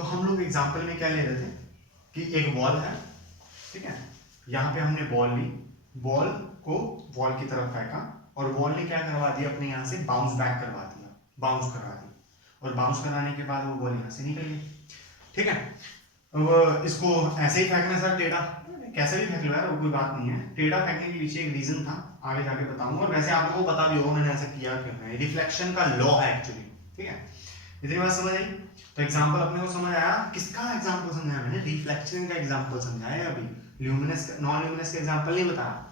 तो हम लोग एग्जाम्पल में क्या ले रहे थे कि एक बॉल है, ठीक है, यहाँ पे हमने बॉल ली, बॉल को बॉल की तरफ फेंका और बॉल ने क्या करवा दिया, अपने यहाँ से बाउंस बैक करवा दिया, बाउंस करा दी, और बाउंस कराने के बाद वो बॉल यहाँ से निकल गई, ठीक है। अब इसको ऐसे ही फेंकना सर टेढ़ा, कैसे भी फेंक लो यार, वो कोई बात नहीं है। टेढ़ा फेंकने के पीछे एक रीजन था, आगे जाके बताऊंगा, और वैसे आप लोगों को पता भी होगा मैंने ऐसा किया क्यों है। रिफ्लेक्शन का लॉ है एक्चुअली, ठीक है। इतनी बात समझ आई? तो एग्जांपल अपने को समझ आया। किसका एग्जांपल समझाया मैंने? रिफ्लेक्शन का एग्जांपल समझाया अभी, ल्यूमिनस नॉन ल्यूमिनस के एग्जांपल नहीं बताया।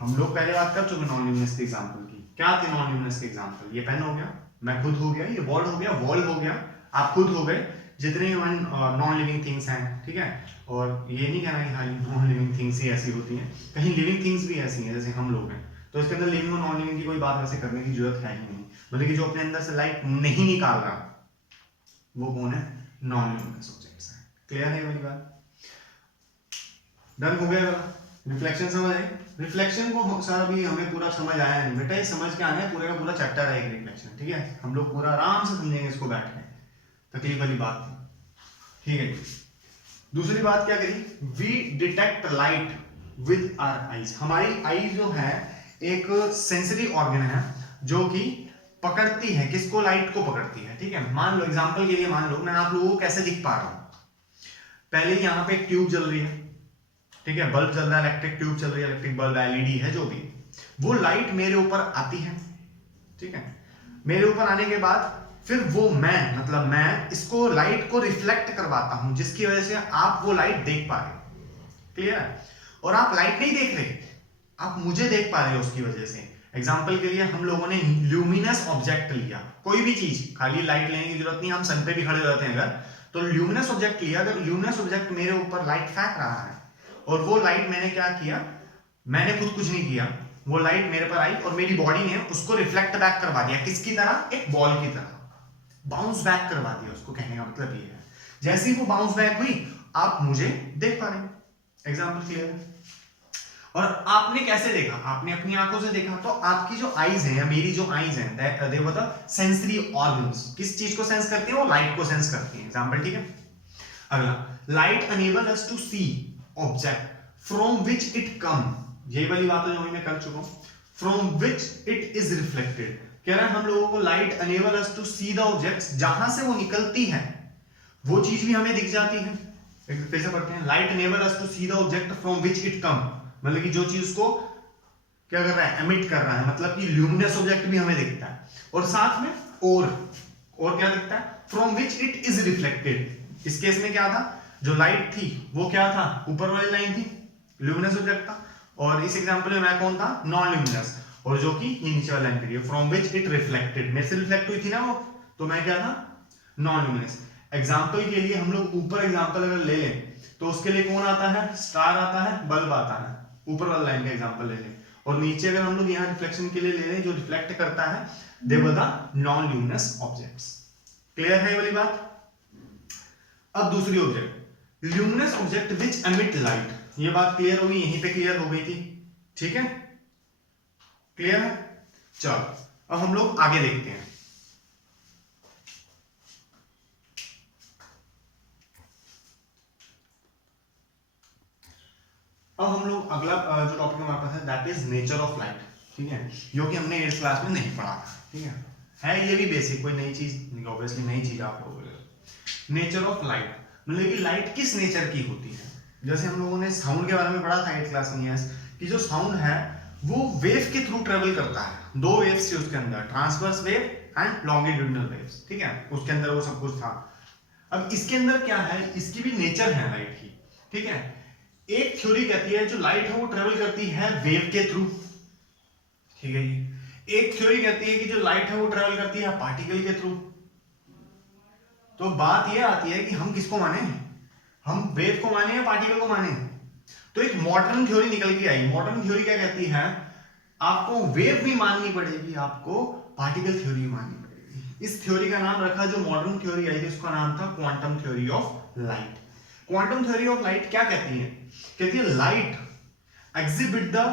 हम लोग पहले बात कर चुके नॉन ल्यूमिनस के एग्जांपल की। क्या थे नॉन ल्यूमिनस के एग्जांपल? ये पेन हो गया, मैं खुद हो गया, ये बॉल हो गया, वॉल हो गया, आप खुद हो गए, जितने नॉन लिविंग थिंग्स हैं, ठीक है। और ये नहीं कहना कि हाँ नॉन लिविंग थिंग्स ही ऐसी होती हैं, कहीं लिविंग थिंग्स भी ऐसी हैं जैसे हम लोग हैं, तो इसके अंदर लिविंग और नॉन लिविंग की कोई बात वैसे करने की जरूरत है ही नहीं। मतलब कि जो अपने अंदर से लाइट नहीं निकाल रहा वो कौन है? नॉन लिविंग सब्जेक्ट्स हैं। क्लियर है ये वाली बात? डन हो गया? रिफ्लेक्शन समझ आई? रिफ्लेक्शन को सर अभी हमें पूरा समझ आया नहीं बेटा, ये समझ के आना है, पूरे का पूरा चैप्टर है एक रिफ्लेक्शन, ठीक है। हम लोग पूरा आराम से समझेंगे इसको बैठ के, तकलीफ वाली बात थी, ठीक है। दूसरी बात क्या करी? We detect light with our eyes. हमारी आईज जो है एक सेंसरी ऑर्गन है जो कि पकड़ती है, किसको? लाइट को पकड़ती है, ठीक है। मान लो एग्जांपल के लिए, मान लो मैं आप लोगों को कैसे दिख पा रहा हूं। पहले यहाँ पे एक ट्यूब जल रही है, ठीक है, बल्ब चल रहा है, इलेक्ट्रिक ट्यूब चल रही है, इलेक्ट्रिक बल्ब, एलईडी है, जो भी, वो लाइट मेरे ऊपर आती है, ठीक है। मेरे ऊपर आने के बाद फिर वो मैं इसको लाइट को रिफ्लेक्ट करवाता हूं, जिसकी वजह से आप वो लाइट देख पा रहे हो। क्लियर है? और आप लाइट नहीं देख रहे, आप मुझे देख पा रहे हो उसकी वजह से। एग्जाम्पल के लिए हम लोगों ने ल्यूमिनस ऑब्जेक्ट लिया, कोई भी चीज, खाली लाइट लेने की जरूरत नहीं, हम सन पे भी खड़े रहते हैं अगर, तो ल्यूमिनस ऑब्जेक्ट लिया। अगर ल्यूमिनस ऑब्जेक्ट मेरे ऊपर लाइट फेंक रहा है और वो लाइट मैंने क्या किया, मैंने खुद कुछ नहीं किया, वो लाइट मेरे पर आई और मेरी बॉडी ने उसको रिफ्लेक्ट बैक करवा दिया, किसकी तरह? एक बॉल की तरह बाउंस बैक करवा दिया। उसको कहने का मतलब ये है, जैसे ही वो बाउंस बैक हुई आप मुझे देख पा रहे हो। एग्जांपल क्लियर है? और आपने कैसे देखा? आपने अपनी आंखों से देखा, तो आपकी जो आईज है या मेरी जो आईज है they were the sensory organs. किस चीज को सेंस करती है? वो लाइट को सेंस करती है। एग्जांपल, ठीक है। अगला, light enable us to see object from which it come. ये वाली बात जो मैं कर चुका हूं, from which it is reflected. कह रहा है हम लोगों को light enable us to see the objects, जहां से वो निकलती है वो चीज भी हमें दिख जाती है। फिर से पढ़ते हैं, light enable us to see the object from which it come, मतलब कि जो चीज उसको क्या कर रहा है? एमिट कर रहा है, मतलब कि ल्यूमिनस ऑब्जेक्ट भी हमें दिखता है। और साथ में और क्या दिखता है? From which it is reflected. इस केस में क्या था? जो लाइट थी वो क्या था? ऊपर वाली लाइन थी, ल्यूमिनस ऑब्जेक्ट था, और इस एग्जांपल में मैं कौन था? नॉन ल्यूमिनस, और जो कि ये नीचे वाला लाइन करिए, फ्रॉम विच इट रिफ्लेक्टेड, मेरे से रिफ्लेक्ट हुई थी ना वो, तो मैं क्या था? Non luminous. एग्जांपल के लिए हम लोग ऊपर एग्जांपल अगर ले लें तो उसके लिए कौन आता है? स्टार आता है, बल्ब आता है, ऊपर वाला लाइन का एग्जांपल ले लें। और नीचे अगर हम लोग यहाँ रिफ्लेक्शन के लिए ले लें, जो रिफ्लेक्ट करता है, they were the non luminous objects. Clear है ये वाली बात? अब दूसरी object, luminous object which emit light. ये बात क्लियर होगी, यहीं पे क्लियर हो गई थी, ठीक है। क्लियर है? चलो अब हम लोग आगे देखते हैं। अब हम लोग अगला जो टॉपिक हमारे पास है that is nature of light, ठीक है, जो कि हमने 8th क्लास में नहीं पढ़ा था, ठीक है ये भी बेसिक, कोई नई चीज, ऑब्वियसली नई चीज आप लोगों को। नेचर ऑफ लाइट मतलब कि लाइट किस नेचर की होती है। जैसे हम लोगों ने साउंड के बारे में पढ़ा था 8th क्लास में, यस, कि जो साउंड है वो वेव के थ्रू ट्रेवल करता है। दो वेव्स थी उसके अंदर, transverse wave and longitudinal waves, ठीक है, उसके अंदर वो सब कुछ था। अब इसके अंदर क्या है, इसकी भी नेचर है लाइट की, ठीक है। एक थ्योरी कहती है जो लाइट है वो ट्रेवल करती है वेव के थ्रू, ठीक है जी। एक थ्योरी कहती है कि जो लाइट है वो ट्रेवल करती है पार्टिकल के थ्रू। तो बात ये आती है कि हम किसको माने, हम वेव को माने या पार्टिकल को माने। तो एक मॉडर्न थ्योरी निकल के आई। मॉडर्न थ्योरी क्या कहती है, आपको वेव भी माननी पड़ेगी, आपको पार्टिकल थ्योरी भी माननी पड़ेगी। इस थ्योरी का नाम रखा, जो मॉडर्न थ्योरी आई थी उसका नाम था quantum theory of light. Quantum theory of light क्या कहती है? कहती है light exhibit the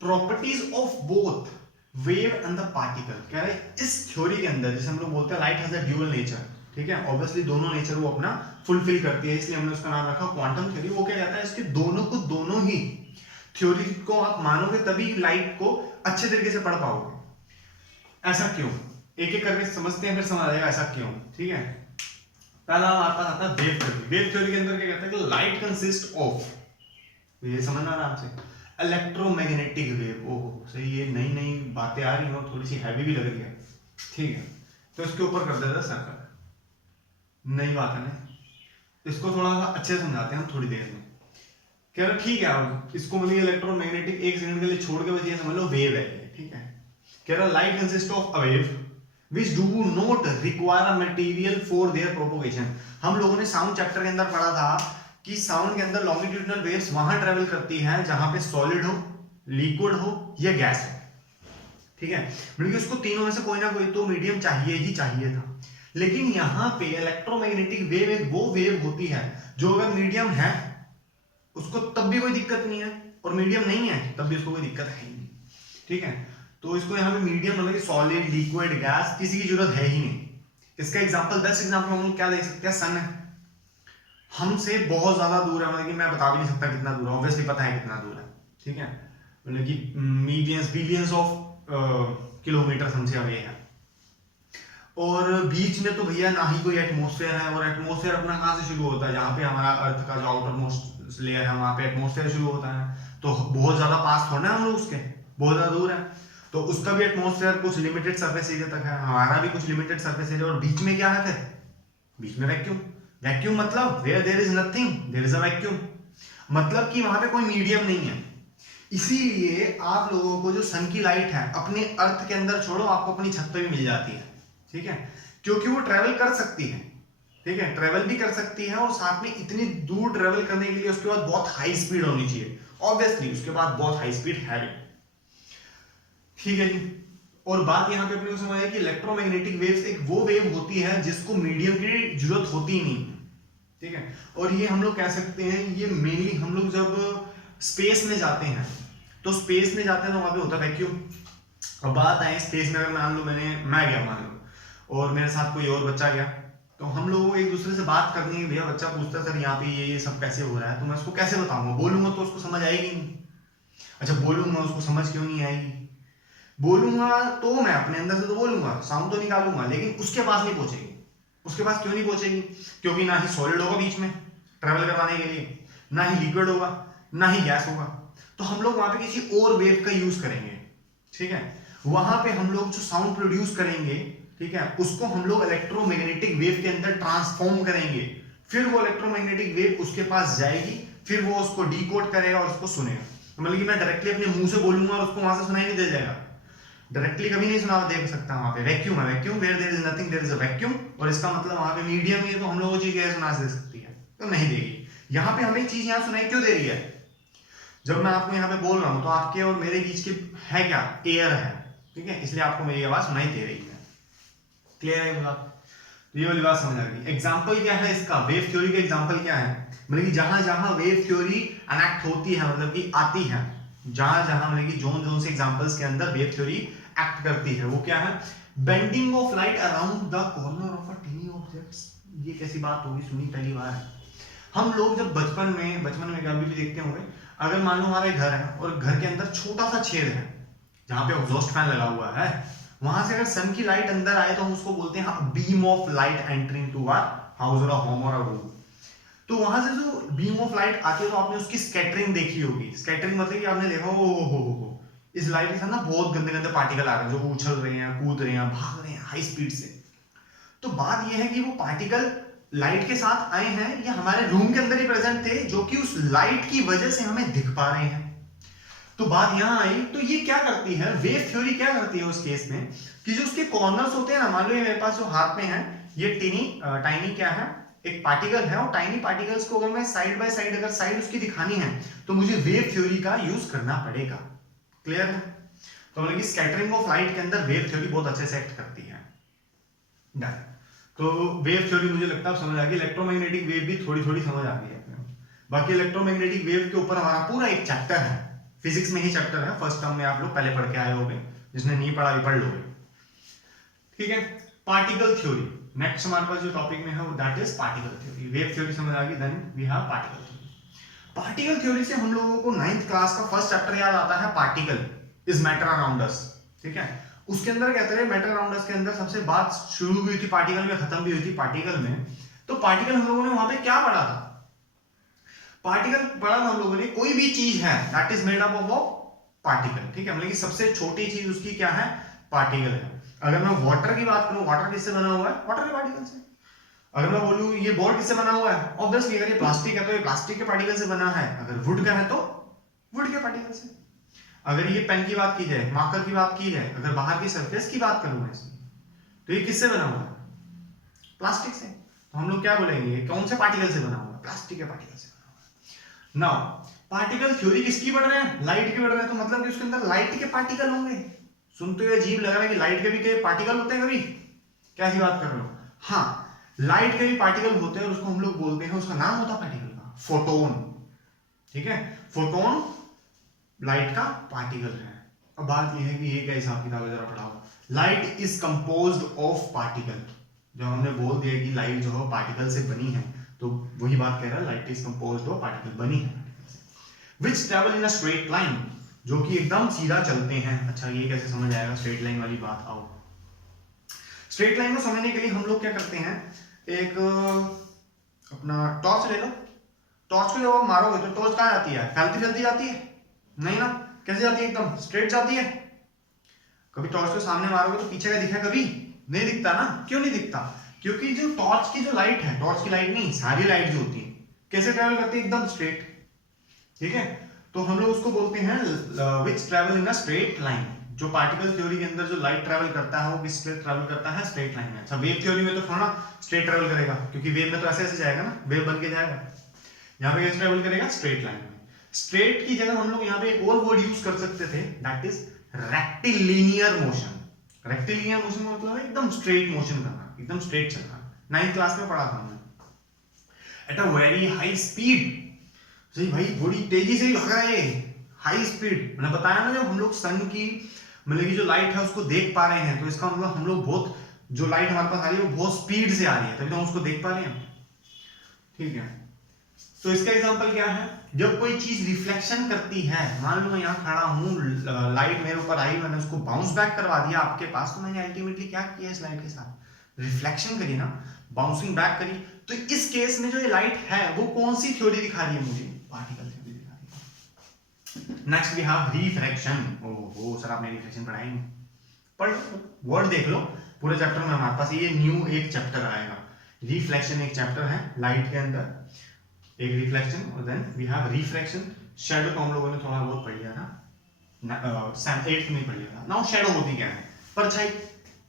properties of both wave and the particle. कह रहे इस थ्योरी के अंदर, जैसे हम लोग बोलते हैं light has a dual nature, ठीक है, ऑब्वियसली दोनों नेचर वो अपना फुलफिल करती है, इसलिए हमने उसका नाम रखा क्वांटम थ्योरी। वो क्या कहता है, इसके दोनों ही थ्योरी को आप मानोगे तभी लाइट को अच्छे तरीके से पढ़ पाओगे। ऐसा क्यों, एक एक करके समझते हैं, फिर समझ आएगा ऐसा क्यों। ठीक है, पहला हमारे पास आता है वेव थ्योरी। वेव थ्योरी के अंदर क्या कहता है कि लाइट कंसिस्ट ऑफ, ये समझना आराम से, इलेक्ट्रोमैग्नेटिक वेव। ओहो सही, ये नई नई बातें आ रही हो, थोड़ी सी हैवी भी लग रही है। ठीक है, तो इसके ऊपर कर देता सर्कल, नई बात है ना, इसको थोड़ा सा अच्छे से समझाते हैं हम थोड़ी देर में। कह रहा ठीक है, अब इसको मतलब इलेक्ट्रोमैग्नेटिक एक सेकंड के लिए छोड़ के बस ये समझ लो वेव है। ठीक है, कह रहा light consist of a wave which do not require a material for their propagation। हम लोगों ने साउंड चैप्टर के अंदर पढ़ा था कि साउंड के अंदर लॉन्गिट्यूडिनल वेव्स वहां ट्रेवल करती हैं जहां पे सॉलिड हो, लिक्विड हो या गैस हो। ठीक है, मतलब उसको तीनों में से कोई ना कोई तो मीडियम चाहिए ही चाहिए था। लेकिन यहाँ पे इलेक्ट्रोमैग्नेटिक वेव एक वो वेव होती है जो अगर मीडियम है उसको तब भी कोई दिक्कत नहीं है, और मीडियम नहीं है तब भी उसको कोई दिक्कत है ही नहीं। ठीक है, तो इसको यहाँ पे मीडियम मतलब सॉलिड, लिक्विड, गैस किसी की जरूरत है ही नहीं। इसका एग्जांपल, बेस्ट एग्जांपल हम लोग क्या देख सकते हैं, सन है, हमसे बहुत ज्यादा दूर है, मतलब कि मैं बता भी नहीं सकता कितना दूर है, ऑब्वियसली पता है कितना दूर है। ठीक है, मतलब कि मिलियंस बिलियंस ऑफ किलोमीटर हमसे अवे है, और बीच में तो भैया ना ही कोई एटमॉस्फेयर है, और एटमॉस्फेयर अपना कहाँ से शुरू होता है, जहाँ पे हमारा अर्थ का जो आउटर मोस्ट लेयर है वहां पे एटमॉस्फेयर शुरू होता है। तो बहुत ज्यादा पास थोड़ा है हम लोग उसके, बहुत ज्यादा दूर है, तो उसका भी एटमॉस्फेयर कुछ लिमिटेड सरफेस एरिया तक है, हमारा भी कुछ लिमिटेड सरफेस एरिया, और बीच में क्या है, बीच में वैक्यूम। वैक्यूम मतलब where there is nothing there is a vacuum, मतलब कि वहां पे कोई मीडियम नहीं है। इसीलिए आप लोगों को जो सन की लाइट है अपने अर्थ के अंदर छोड़ो, आपको अपनी छत पे भी मिल जाती है। ठीक है, क्योंकि वो ट्रेवल कर सकती है। ठीक है, ट्रेवल भी कर सकती है, और साथ में इतनी दूर ट्रेवल करने के लिए उसके बाद बहुत हाई स्पीड होनी चाहिए, ऑब्वियसली उसके बाद बहुत हाई स्पीड है भी। ठीक है जी, और बात यहाँ पे अपने को समझ है कि इलेक्ट्रोमैग्नेटिक वेव्स एक वो वेव होती है जिसको मीडियम की जरूरत होती ही नहीं। ठीक है, और ये हम लोग कह सकते हैं, ये मेनली हम लोग जब स्पेस में जाते हैं, तो स्पेस में जाते हैं तो वहां पे होता है वैक्यूम। अब बात आए स्पेस में, अगर मान लो मैं गया मान लो, और मेरे साथ कोई और बच्चा गया, तो हम लोगों को एक दूसरे से बात करनी है। भैया बच्चा पूछता है सर यहाँ पे ये सब कैसे हो रहा है, तो मैं उसको कैसे बताऊंगा, बोलूंगा तो उसको समझ आएगी नहीं। अच्छा बोलूंगा उसको समझ क्यों नहीं आएगी, बोलूंगा तो मैं अपने अंदर से तो बोलूंगा, साउंड तो निकालूंगा, लेकिन उसके पास नहीं पहुंचेगी। उसके पास क्यों नहीं पहुंचेगी, क्योंकि ना ही सॉलिड होगा बीच में ट्रेवल करवाने के लिए, ना ही लिक्विड होगा, ना ही गैस होगा। तो हम लोग वहां पे किसी और वेव का यूज करेंगे। ठीक है, वहां पे हम लोग जो साउंड प्रोड्यूस करेंगे, ठीक है, उसको हम लोग इलेक्ट्रोमैग्नेटिक वेव के अंदर ट्रांसफॉर्म करेंगे। फिर वो इलेक्ट्रोमैग्नेटिक वेव उसके पास जाएगी, फिर वो उसको डिकोड करेगा और उसको सुनेगा। मतलब कि मैं डायरेक्टली अपने मुंह से बोलूंगा और उसको वहां से सुनाई नहीं दे जाएगा, डायरेक्टली कभी नहीं सुना दे सकता। वहां पे वैक्यूम है, vacuum where there is nothing there is a vacuum, और इसका मतलब वहां पे मीडियम है, तो हम लोग वो चीज कैसे सुना दे सकती है, तो नहीं देगी। यहाँ पे हमें चीज यहाँ सुनाई क्यों दे रही है, जब मैं आपको यहाँ पे बोल रहा हूँ तो आपके और मेरे बीच के है क्या, एयर है। ठीक है, इसलिए आपको मेरी आवाज सुनाई दे रही है। क्लियर है बात, तो ये वाली बात समझ आ गई। एग्जाम्पल क्या है इसका, वेव थ्योरी का एग्जाम्पल क्या है, मतलब कि जहां जहां वेव थ्योरी एनेक्ट होती है, मतलब कि आती है, जहां जहां मतलब कि जोन जोन से एग्जांपल्स के अंदर वेव थ्योरी एक्ट करती है, वो क्या है, bending of light around the corner of a टिनी objects. ये कैसी बात होगी, सुनी पहली बार है। हम लोग जब बचपन में कभी भी देखते होंगे, अगर मान लो हमारे घर है और घर के अंदर छोटा सा छेद है जहां पे एग्जॉस्ट फैन लगा हुआ है, वहां से अगर सन की लाइट अंदर आए तो हम उसको बोलते हैं beam of light entering to our house और होम और रूम। तो वहां से जो बीम ऑफ लाइट आती है तो आपने उसकी स्कैटरिंग देखी होगी। स्कैटरिंग मतलब कि आपने देखा हो इस लाइट के साथ ना बहुत गंदे गंदे पार्टिकल आ रहे हैं जो उछल रहे हैं, कूद रहे हैं, भाग रहे हैं हाई स्पीड से। तो बात यह है कि वो पार्टिकल लाइट के साथ आए हैं या हमारे रूम के अंदर ही प्रेजेंट थे, जो कि उस लाइट की वजह से हमें दिख पा रहे हैं। तो बात यहां आई, तो ये क्या करती है, वेव थ्योरी क्या करती है उस केस में, कि जो उसके कॉर्नर्स होते हैं ना, मान लो ये मेरे पास जो हाथ में है, ये टाइनी क्या है, एक पार्टिकल है, और टाइनी पार्टिकल्स को अगर मैं साइड बाय साइड अगर साइड उसकी दिखानी है तो मुझे वेव थ्योरी का यूज करना पड़ेगा। क्लियर है, तो मतलब कि स्कैटरिंग ऑफ लाइट के अंदर वेव थ्योरी बहुत अच्छे से एक्ट करती है। डन, तो वेव थ्योरी मुझे लगता है समझ आ गई। इलेक्ट्रोमैग्नेटिक वेव भी थोड़ी थोड़ी समझ आ गई है। बाकी इलेक्ट्रोमैग्नेटिक वेव के ऊपर हमारा पूरा एक चैप्टर है, फिजिक्स में ही चैप्टर है, फर्स्ट टर्म में आप लोग पहले पढ़ के आए होंगे, जिसने नहीं पढ़ा भी पढ़ लोगे। ठीक है, पार्टिकल थ्योरी। नेक्स्ट हमारे पास जो टॉपिक में है वो that is particle theory. Wave theory समझ आ गई, then we have particle theory. Particle theory से हम लोगों को 9th क्लास का फर्स्ट चैप्टर याद आता है, particle is matter around us. ठीक है, उसके अंदर कहते हैं मैटर अराउंड अस के अंदर सबसे बात शुरू हुई थी पार्टिकल में, खत्म भी हुई थी पार्टिकल में। तो पार्टिकल हम लोगों ने वहां पे क्या पढ़ा था? पार्टिकल पढ़ा था हम लोगों ने, कोई भी चीज है that is made up of particle. ठीक है, मतलब कि सबसे छोटी चीज उसकी क्या है? पार्टिकल है। अगर मैं वाटर की बात करूं, वाटर किससे बना हुआ है? वाटर के पार्टिकल से। अगर मैं बोलूं ये बोर्ड किससे बना हुआ है? ऑब्वियसली अगर ये प्लास्टिक है तो ये प्लास्टिक के पार्टिकल से बना है, अगर वुड का है तो वुड के पार्टिकल से। अगर ये पेन की बात की जाए, मार्कर की बात की जाए, अगर बाहर की सरफेस की बात करूं मैं तो ये किससे बना हुआ है? प्लास्टिक से। तो हम लोग क्या बोलेंगे, कौन से पार्टिकल से बना हुआ है? प्लास्टिक के पार्टिकल से बना हुआ है। नाउ पार्टिकल थ्योरी किसकी पढ़ रहे हैं? लाइट की पढ़ रहे हैं, तो मतलब कि उसके अंदर लाइट के पार्टिकल होंगे। सुनते हुए अजीब लग रहा है कि लाइट के भी कई पार्टिकल होते हैं, कभी कैसी बात कर रहे हो? हाँ, लाइट के भी पार्टिकल होते हैं और उसको हम लोग बोलते हैं, उसका नाम होता है पार्टिकल का फोटोन। ठीक है, फोटोन लाइट का पार्टिकल है। अब बात यह है कि ये क्या हिसाब किताब है, जरा पढ़ाओ। Light is composed of particle. जब हमने बोल दिया कि लाइट जो है पार्टिकल से बनी है, तो वही बात कह रहा है, light is composed of particle, बनी है which travel in a straight line, जो कि एकदम सीधा चलते हैं। अच्छा, ये कैसे समझ आएगा स्ट्रेट लाइन वाली बात? आओ, स्ट्रेट लाइन को समझने के लिए हम लोग क्या करते हैं, एक अपना टॉर्च ले लो। टॉर्च को जब आप मारोगे तो टॉर्च कहाँ जाती है? फैलती फैलती जाती है? नहीं ना, कैसे जाती है? एकदम स्ट्रेट जाती है। कभी टॉर्च को सामने मारोगे तो पीछे का दिखा? कभी नहीं दिखता ना। क्यों नहीं दिखता? क्योंकि जो टॉर्च की जो लाइट है, टॉर्च की लाइट नहीं, सारी लाइट जो होती है कैसे ट्रेवल करती है? एकदम स्ट्रेट। ठीक है, तो हम लोग उसको बोलते हैं which travel in a straight line. जो पार्टिकल थ्योरी के अंदर जो लाइट ट्रेवल करता है वो किस ट्रेवल करता है? स्ट्रेट लाइन में। अच्छा, वेव थ्योरी में तो थोड़ा स्ट्रेट ट्रेवल करेगा, क्योंकि वेव में तो ऐसे ऐसे जाएगा ना, वेव बन के जाएगा। यहाँ पे कैसे ट्रेवल करेगा? स्ट्रेट लाइन में। स्ट्रेट की जगह हम लोग यहाँ पे एक और वर्ड यूज कर सकते थे, that is rectilinear motion. Rectilinear motion का मतलब है एकदम स्ट्रेट मोशन करना, एकदम स्ट्रेट चलना। 9th क्लास में पढ़ा था हमने। At a very high speed, सही भाई, बड़ी तेजी से भाग रहा है, हाई स्पीड। मैंने बताया ना, जब हम लोग सन की मतलब की जो लाइट है उसको देख पा रहे हैं, तो इसका मतलब हम लोग बहुत, जो लाइट हमारे पास आ रही है वो बहुत स्पीड से आ रही है, तभी तो हम उसको देख पा रहे हैं। ठीक है, तो इसका एग्जांपल क्या है? जब कोई चीज रिफ्लेक्शन करती है, मान लो मैं यहाँ खड़ा हूँ, लाइट मेरे ऊपर आई, मैंने उसको बाउंस बैक करवा दिया आपके पास, तो मैंने अल्टीमेटली क्या किया इस लाइट के साथ? रिफ्लेक्शन करी ना, बाउंसिंग बैक करी। तो इस केस में जो ये लाइट है वो कौन सी थ्योरी दिखा रही है मुझे? पार्टिकल थ्योरी दिखा रही है। Next we have refraction. ओहो सर, आपने रिफ्रैक्शन पढ़ाई नहीं? पढ़ लो, वर्ड देख लो, पूरे चैप्टर में हमारे पास ये न्यू एक चैप्टर आएगा। रिफ्लेक्शन एक चैप्टर है लाइट के अंदर, एक रिफ्लेक्शन, और then we have refraction. Shadow तो हम लोगों ने थोड़ा बहुत पढ़ लिया था, 8th में पढ़ लिया था। नाउ शैडो होती क्या है? परछाई।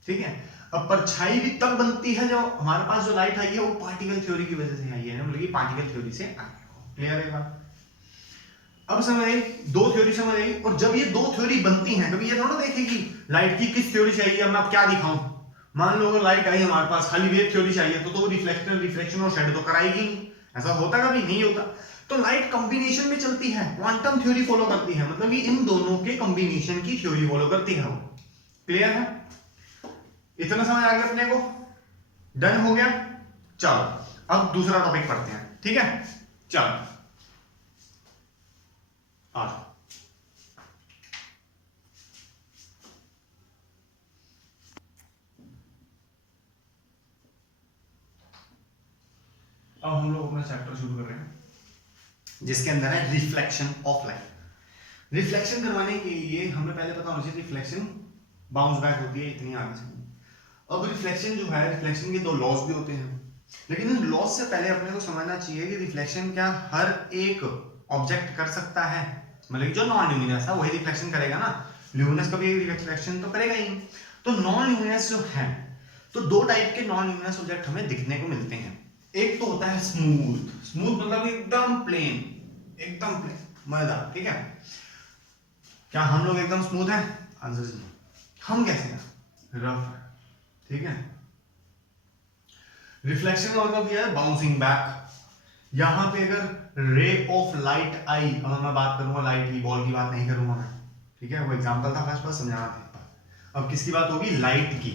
ठीक है, अब परछाई भी तब बनती है जब हमारे पास जो लाइट आई है वो पार्टिकल थ्योरी की वजह से आई है, मतलब कि पार्टिकल थ्योरी से आई है। क्लियर है बात? अब समझ आई, दो थ्योरी समझ आई। और जब ये दो थ्योरी बनती हैं, कभी ये थोड़ा देखेगी लाइट की किस थ्योरी से आई है। मैं अब क्या दिखाऊं? मान लो अगर लाइट आई हमारे पास, खाली वेव थ्योरी से आई है, तो रिफ्लेक्शन, रिफ्रैक्शन और शैडो तो कराएगी नहीं। ऐसा होता कभी नहीं होता। तो लाइट कॉम्बिनेशन में चलती है, क्वांटम थ्योरी फॉलो करती है, मतलब कि इन दोनों के कॉम्बिनेशन की थ्योरी फॉलो करती है वो। क्लियर है? इतना समझ आ गया अपने को? डन हो गया? चलो अब दूसरा टॉपिक पढ़ते हैं। ठीक है, चलो आ जाओ। अब हम लोग अपना चैप्टर शुरू कर रहे हैं जिसके अंदर है रिफ्लेक्शन ऑफ लाइट। रिफ्लेक्शन करवाने के लिए हमें पहले पता होना चाहिए रिफ्लेक्शन बाउंस बैक होती है, इतनी आगे से। अब रिफ्लेक्शन जो है, रिफ्लेक्शन के दो लॉज भी होते हैं, लेकिन इन लॉज से पहले अपने को समझना चाहिए कि रिफ्लेक्शन क्या हर एक ऑब्जेक्ट कर सकता है? मतलब जो नॉन ल्यूमिनस है वही रिफ्लेक्शन करेगा ना, ल्यूमिनस कभी रिफ्लेक्शन तो करेगा ही। तो नॉन ल्यूमिनस जो है, तो दो टाइप के नॉन ल्यूमिनस ऑब्जेक्ट हमें दिखने को मिलते हैं। एक तो होता है स्मूथ। स्मूथ मतलब एकदम प्लेन, एकदम प्लेन, मजेदार। ठीक है, क्या हम लोग एकदम स्मूथ हैं? आंसर जी, हम कैसे हैं? रफ है। ठीक है, रिफ्लेक्शन का मतलब यह है बाउंसिंग बैक। यहां पे अगर रे ऑफ लाइट आई, अब मैं बात करूंगा लाइट की, बॉल की बात नहीं करूंगा मैं। ठीक है, वो एग्जांपल था, फर्स्ट बार समझाना था। अब किसकी बात होगी? लाइट की।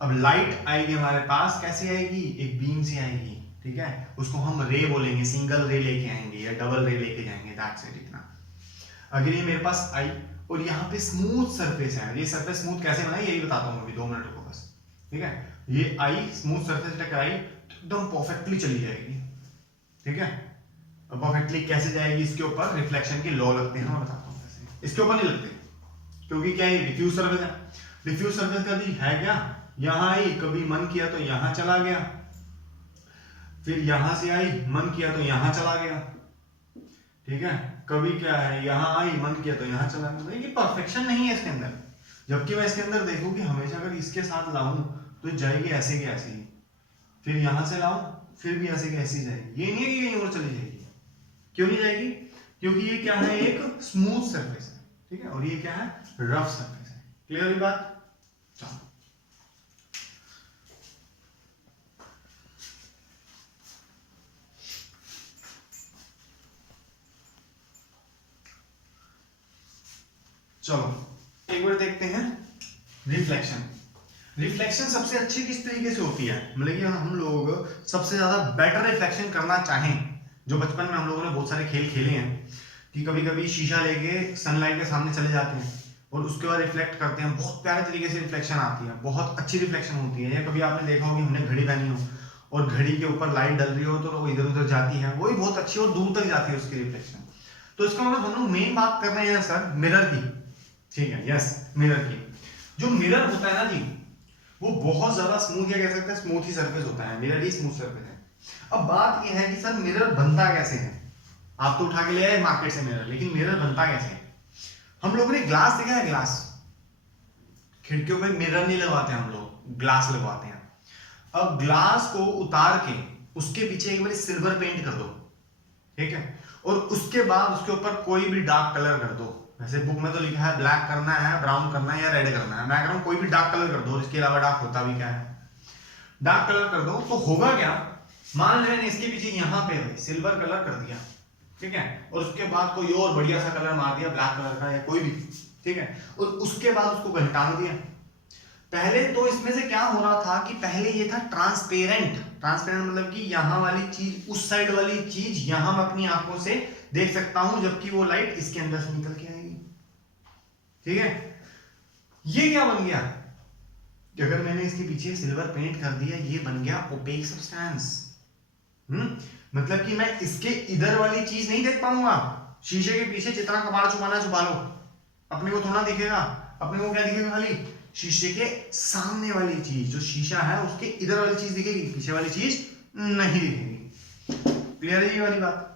अब लाइट आएगी हमारे पास, कैसे आएगी, एक बीम से आएगी, ठीक है, उसको हम रे बोलेंगे, सिंगल रे लेके आएंगे या डबल रे लेके जाएंगे, दैट्स इट, इतना। अगर ये मेरे पास आई और यहाँ पे स्मूथ सरफेस है, ये सरफेस स्मूथ कैसे बनाई यही बताता हूँ अभी, 2 मिनट रुको बस, ठीक है। ये आई स्मूथ सरफेस टकराई तो एकदम परफेक्टली चली जाएगी, ठीक है। अब परफेक्टली कैसे जाएगी, इसके ऊपर रिफ्लेक्शन के लॉ लगते हैं, मैं बताता हूँ कैसे। इसके ऊपर नहीं लगते क्योंकि क्या है, डिफ्यूज सर्फेस है। डिफ्यूज सर्फेस का भी है क्या, यहाँ आई, कभी मन किया तो यहाँ चला गया, फिर यहां से आई, मन किया तो यहां चला गया, ठीक है। कभी क्या है, यहां आई, मन किया तो यहां चला गया, ये परफेक्शन नहीं है इसके अंदर। जबकि मैं इसके अंदर देखूं कि हमेशा अगर इसके साथ लाऊं तो जाएगी ऐसे की ऐसे ही, फिर यहां से लाऊं फिर भी ऐसे की ऐसी जाएगी, ये नहीं है कि कहीं और चली जाएगी। क्यों नहीं जाएगी, क्योंकि ये क्या है, एक स्मूथ सरफेस है, ठीक है, और ये क्या है, रफ सरफेस है। क्लियर हुई बात, चलो चलो एक बार देखते हैं रिफ्लेक्शन। रिफ्लेक्शन सबसे अच्छी किस तरीके से होती है, मतलब कि हम लोग सबसे ज्यादा बेटर रिफ्लेक्शन करना चाहें, जो बचपन में हम लोगों ने बहुत सारे खेल खेले हैं कि कभी कभी शीशा लेके सनलाइट के सामने चले जाते हैं और उसके बाद रिफ्लेक्ट करते हैं, बहुत प्यारे तरीके से रिफ्लेक्शन आती है, बहुत अच्छी रिफ्लेक्शन होती है। या कभी आपने देखा हो कि हमने घड़ी पहनी हो और घड़ी के ऊपर लाइट डल रही हो तो वो इधर उधर जाती है, वो भी बहुत अच्छी और दूर तक जाती है उसकी रिफ्लेक्शन। तो इसका मतलब हम लोग मेन बात कर रहे हैं सर मिरर की, ठीक है, यस मिरर की। जो मिरर होता है ना जी, वो बहुत ज्यादा स्मूथ, या कह सकते हैं स्मूथ ही सरफेस होता है, मिरर ही स्मूथ सरफेस है। अब बात ये है कि सर मिरर बनता कैसे है, आप तो उठा के ले आए मार्केट से मिरर, लेकिन मिरर बनता कैसे है। हम लोगों ने ग्लास देखा है, ग्लास, खिड़कियों में मिरर नहीं लगवाते हम लोग, ग्लास लगवाते हैं। अब ग्लास को उतार के उसके पीछे एक बार सिल्वर पेंट कर दो, ठीक है, और उसके बाद उसके ऊपर कोई भी डार्क कलर कर दो। वैसे बुक में तो लिखा है ब्लैक करना है, ब्राउन करना है या रेड करना है, मैं कह रहा हूं कोई भी डार्क कलर कर दो, इसके अलावा डार्क होता भी क्या है, डार्क कलर कर दो। तो होगा क्या, मान लें इसके पीछे यहाँ पे सिल्वर कलर कर दिया, ठीक है, और उसके बाद कोई और बढ़िया सा कलर मार दिया ब्लैक कलर का या कोई भी, ठीक है, और उसके बाद उसको कहीं टांग दिया। पहले तो इसमें से क्या हो रहा था कि पहले ये था ट्रांसपेरेंट, ट्रांसपेरेंट मतलब कि यहाँ वाली चीज, उस साइड वाली चीज यहाँ मैं अपनी आंखों से देख सकता हूं, जबकि वो लाइट इसके अंदर से निकल के आएगी, ठीक है। ये क्या बन गया, कि अगर मैंने इसके पीछे सिल्वर पेंट कर दिया, ये बन गया ओपेक सब्सटेंस। मतलब कि मैं इसके इधर वाली चीज नहीं देख पाऊंगा, शीशे के पीछे जितना कबाड़ छुपाना छुपा लो, अपने को थोड़ा दिखेगा, अपने को क्या दिखेगा, खाली शीशे के सामने वाली चीज, जो शीशा है उसके इधर वाली चीज दिखेगी, पीछे वाली चीज नहीं दिखेगी। क्लियर है ये वाली बात,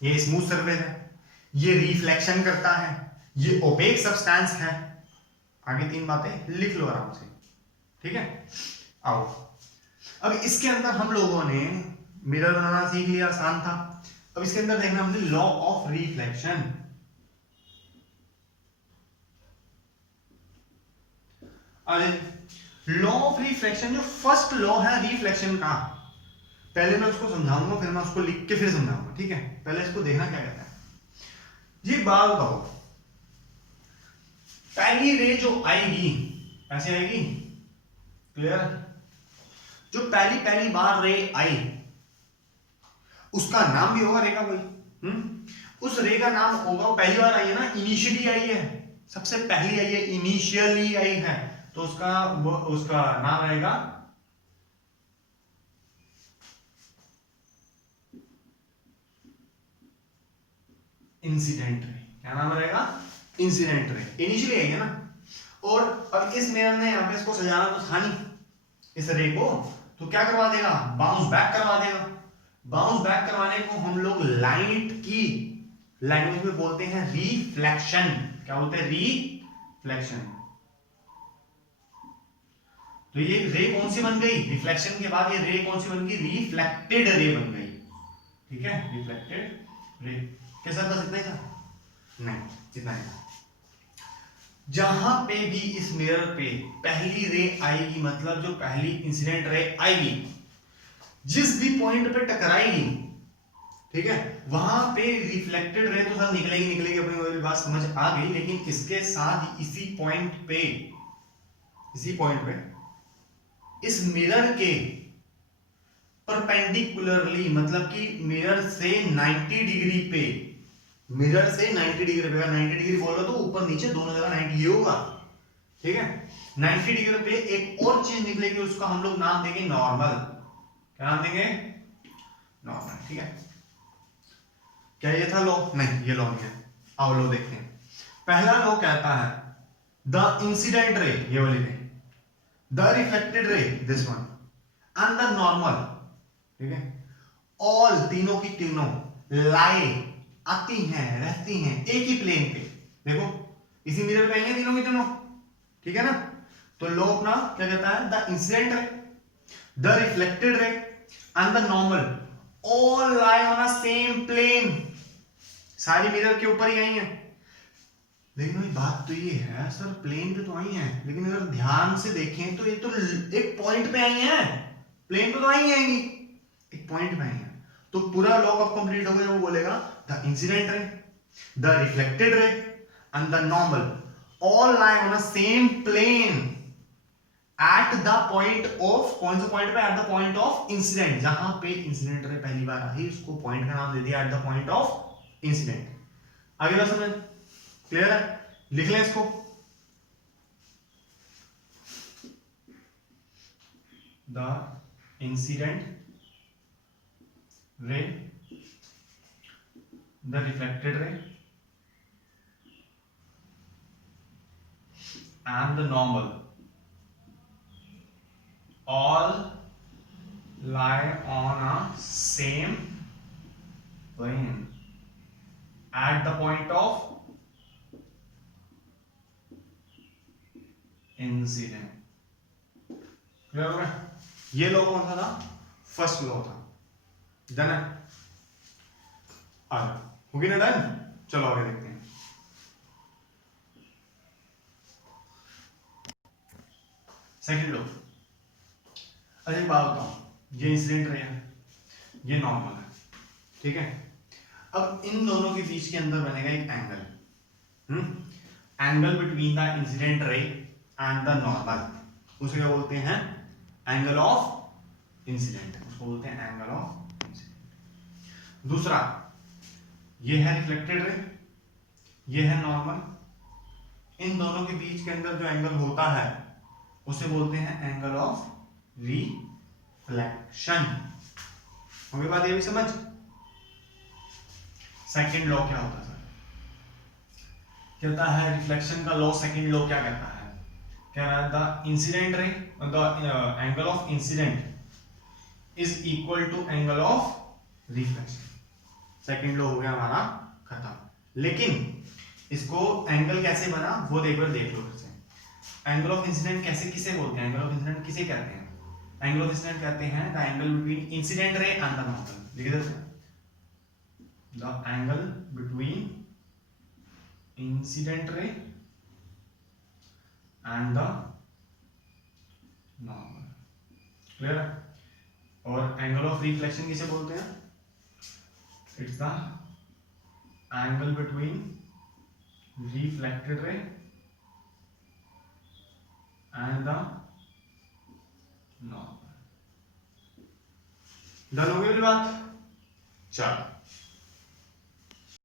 ये स्मूथ सरफेस है, ये रिफ्लेक्शन करता है, ये ओपेक सब्सटेंस है। आगे 3 बातें लिख लो आराम से, ठीक है। आओ अब इसके अंदर हम लोगों ने मिरर बनाना सीख लिया, आसान था। अब इसके अंदर देखना हमने law of reflection. Law of reflection, जो फर्स्ट लॉ है रिफ्लेक्शन का, पहले मैं उसको समझाऊंगा, फिर मैं उसको लिख के फिर समझाऊंगा, ठीक है। पहले इसको देखना क्या कहता है जी, बात बताओ, पहली रे जो आएगी ऐसे आएगी, क्लियर, जो पहली बार रे आई उसका नाम भी होगा रे का कोई, उस रे का नाम होगा, वो पहली बार आई है ना, इनिशियली आई है, सबसे पहली आई है, इनिशियली आई है, तो उसका नाम रहेगा इंसिडेंट रे। क्या नाम रहेगा, इंसिडेंट रे, इनिशियली आई है ना। और अब इस मिरर ने यहां पे इसको सजाना तो था नहीं इस रे को, तो क्या करवा देगा, बाउंस बैक करवा देगा। बाउंस बैक करवाने को हम लोग लाइट की लैंग्वेज में बोलते हैं रिफ्लेक्शन। क्या बोलते हैं, रिफ्लेक्शन। तो ये रे कौन सी बन गई, रिफ्लेक्शन के बाद ये रे कौन सी बन गई, रिफ्लेक्टेड रे बन गई, ठीक है, रिफ्लेक्टेड रे। कैसा, बस इतना ही था, नहीं इतना ही था। जहां पे भी इस मिरर पे पहली रे आएगी, मतलब जो पहली इंसिडेंट रे आएगी, जिस भी पॉइंट पे टकराएगी, ठीक है, वहां पे रिफ्लेक्टेड रे तो सर निकलेगी, अपनी वो बात समझ आ गई। लेकिन इसके साथ इसी पॉइंट पे इस मिरर के परपेंडिकुलरली, मतलब कि मिरर से 90 डिग्री पे, मिरर से 90 डिग्री पे, अगर 90 डिग्री बोल रहे हो तो ऊपर नीचे दोनों जगह 90 ये होगा, ठीक है। 90 डिग्री पे एक और चीज निकलेगी, उसका हम लोग नाम देंगे नॉर्मल। क्या नाम देंगे? नॉर्मल, ठीक है। क्या ये था लॉ? नहीं, ये लॉ नहीं है। आओ लॉ देखते हैं। पहला लॉ कहता है द इंसिडेंट रे, ये वाली रे, द रिफ्लेक्टेड रे, this one, and the normal, ठीक है, ऑल, तीनों की तीनों, लाई, आती हैं, रहती हैं एक ही प्लेन पे। देखो इसी मिरर पे आएंगे तीनों की तीनों, ठीक है ना। तो लॉ अपना क्या कहता है? The incident ray, the reflected ray and the normal all lie on a same plane, सारी मिरर के ऊपर ही आई है। लेकिन भाई बात तो ये है सर, प्लेन पे तो आई है, लेकिन अगर ध्यान से देखें तो ये तो एक पॉइंट पे आई है, प्लेन पे तो आई आएंगी, एक पॉइंट पे आई है। तो पूरा लॉ कब कंप्लीट हो गया? वो बोलेगा the incident ray, the reflected ray and the normal all lie on a same plane at the point of, कौन से पॉइंट पे? At the point of incident, जहां पे इंसिडेंट रे पहली बार आई उसको पॉइंट का नाम दे दिया eight the point of incident. आगे बात समझ क्लियर है? लिख लें इसको, the incident ray, the reflected ray and the normal all lie on a same plane at the point of incident। Clear हो गया? ये लॉ कौन सा था? फर्स्ट लॉ था। डन है? आगे होगी ना? डन, चलो आगे देखते हैं। Second law. अच्छा एक बात बताओ, ये इंसिडेंट रे है, ये नॉर्मल है, ठीक है। अब इन दोनों के बीच के अंदर बनेगा एक angle, angle between the incident रे एंड द नॉर्मल, उसे क्या बोलते हैं? एंगल ऑफ इंसिडेंट, उसको बोलते हैं एंगल ऑफ इंसिडेंट। दूसरा, ये है रिफ्लेक्टेड रे, ये है नॉर्मल, इन दोनों के बीच के अंदर जो एंगल होता है उसे बोलते हैं एंगल ऑफ रिफ्लेक्शन। हो गई बात ये भी समझ? सेकंड लॉ क्या होता है? कहता है रिफ्लेक्शन का लॉ, सेकंड लॉ क्या कहता है? कह रहा है the incident ray, the angle of incidence is equal to angle of reflection. Second law हो गया हमारा खत्म। लेकिन इसको एंगल कैसे बना वो देख लो फिर से। एंगल ऑफ इंसिडेंट कैसे, किसे बोलते हैं? एंगल ऑफ इंसिडेंट किसे कहते हैं? एंगल ऑफ इंसिडेंट कहते हैं the angle between incident ray and the normal. लिख देते हैं, the angle between incident ray and the normal. Clear है? और एंगल ऑफ रिफ्लेक्शन किसे बोलते हैं? It's the angle between reflected ray and the normal. Done हो गई बात? चलो